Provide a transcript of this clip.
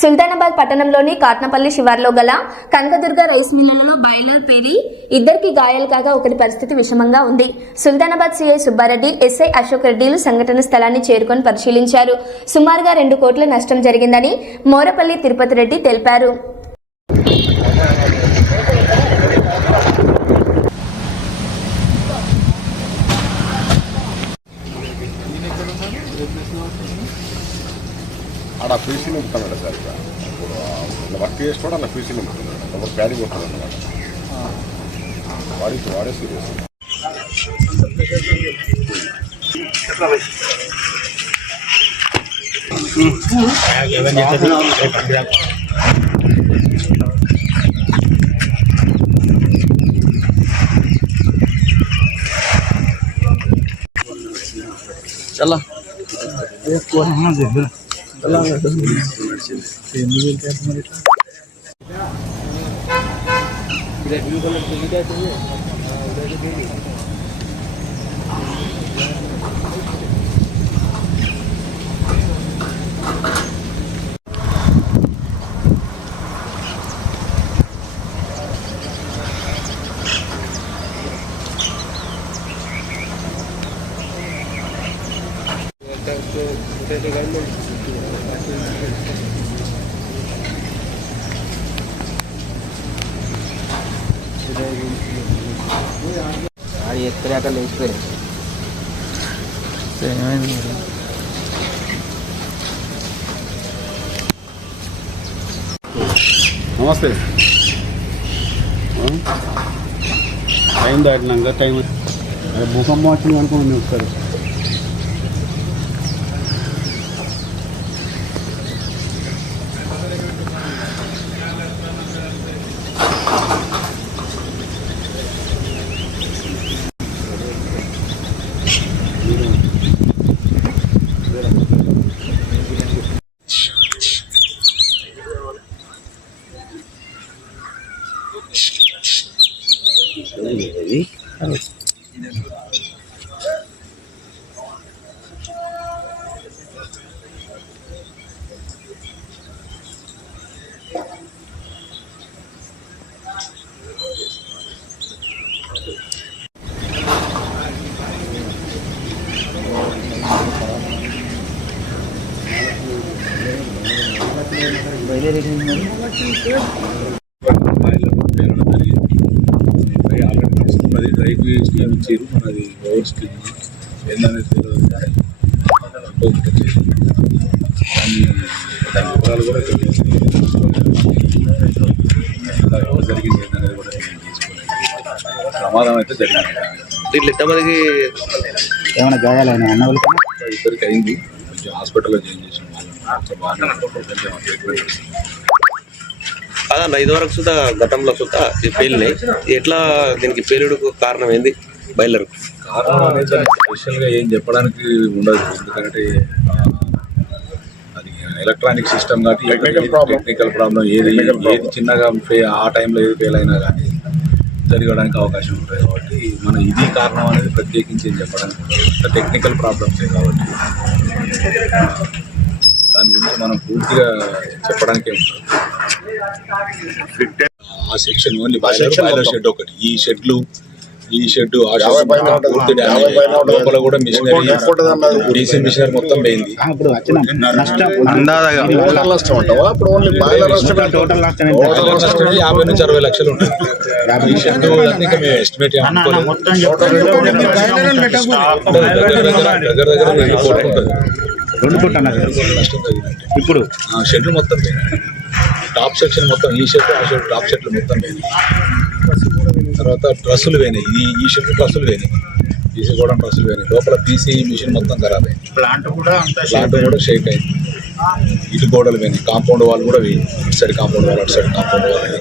సుల్తానాబాద్ పట్టణంలోని కాట్నపల్లి శివార్లో గల కనకదుర్గ రైస్ మిల్లులలో బాయిలర్ పేరి ఇద్దరికి గాయాలు కాగా ఒకరి పరిస్థితి విషమంగా ఉంది. సుల్తానాబాద్ సిఐ సుబ్బారెడ్డి ఎస్ఐ అశోక్ రెడ్డిలు సంఘటన స్థలాన్ని చేరుకొని పరిశీలించారు. సుమారుగా రెండు కోట్ల నష్టం జరిగిందని మోరపల్లి తిరుపతి రెడ్డి తెలిపారు. ఆడ పీసీని ఉంటున్నాడు సార్ ఇక్కడ ఇప్పుడు ఆ వర్క్ చేసుకోవడం అలా పీసీని ఉంటున్నాడు ఒక ప్యాడీ కొడుతుంది అనమాట వాడి వాడే సీరియస్ चला બ્લેક બ્લુ કલર గాడి ఎత్తలేక లేచిపోయింది నమస్తే టైం దాటినాక టైం అదే భూకంపం వచ్చింది అనుకోండి ఒకసారి Baby, oh. రైట్ స్కీమ్ ఇచ్చారు మనది ఓవర్ స్కీమ్ ఏందనేది తెలియదు. కానీ ఒకటి వచ్చేసి దాన్ని దాని వివరాలు కూడా జరిగింది ఏందనేది ప్రమాదం అయితే జరిగింది దీంట్లో ఎంతమందికి ఏమైనా గాయాలైనా అన్న వాళ్ళకి ఇద్దరికి అయింది. కొంచెం హాస్పిటల్లో జాయిన్ చేసాం కాదన్న ఇదివరకు సుతా గతంలో సుతా ఈ పేలినాయి ఎట్లా దీనికి పేలుడుకు కారణం ఏంది? బయలర్ కారణం అనేది స్పెషల్గా ఏం చెప్పడానికి ఉండదు. ఎందుకంటే అది ఎలక్ట్రానిక్ సిస్టమ్ కాబట్టి Technical problem. టెక్నికల్ ప్రాబ్లం ఏది. ఏది చిన్నగా ఫే- ఆ టైంలో ఏది ఫెయిల్ అయినా కానీ జరగడానికి అవకాశం ఉంటుంది కాబట్టి మనం ఇది కారణం అనేది ప్రత్యేకించి ఏం చెప్పడానికి టెక్నికల్ ప్రాబ్లమ్సే కాబట్టి. దాని గురించి మనం పూర్తిగా చెప్పడానికే ఆ section only boiler section boiler మొత్తం. షెడ్ ఒకటి ఈ షెడ్లు ఈ షెడ్ ఆ. పూర్తి డ్యామేజ్. లోపల కూడా మిషనరీ డీసీ మిషనరీ మొత్తం పోయింది యాభై నుంచి అరవై లక్షలు ఉంటుంది ఈ షెడ్ అన్నీ ఇంకా మేము ఎస్టిమేట్ అనుకోలేదు మొత్తం దగ్గర దగ్గర దగ్గర దగ్గర రెండు కోట్లు ఉంటుంది రెండు కోట్ల ఇప్పుడు? ఆ షెడ్లు మొత్తం టాప్ సెక్షన్ మొత్తం ఈ షెడ్ ఆ షెడ్ టాప్ షెడ్లు మొత్తం పోయినాయి తర్వాత డ్రస్సులు పోయినాయి. ఈ ఈ షెడ్ డ్రస్సులు పోయినాయి. పీసీ కూడా డ్రస్సులు పోయినాయి. లోపల పీసీ మిషన్ మొత్తం ఖరాబ్ అయింది. ప్లాంట్ కూడా అంత ప్లాంట్ కూడా షేక్ అయింది. ఇటు గోడలు పోయినాయి. కాంపౌండ్ వాళ్ళు కూడా పోయింది. ఇటు సైడ్ కాంపౌండ్ వాళ్ళు అటు సైడ్ కాంపౌండ్ వాళ్ళు.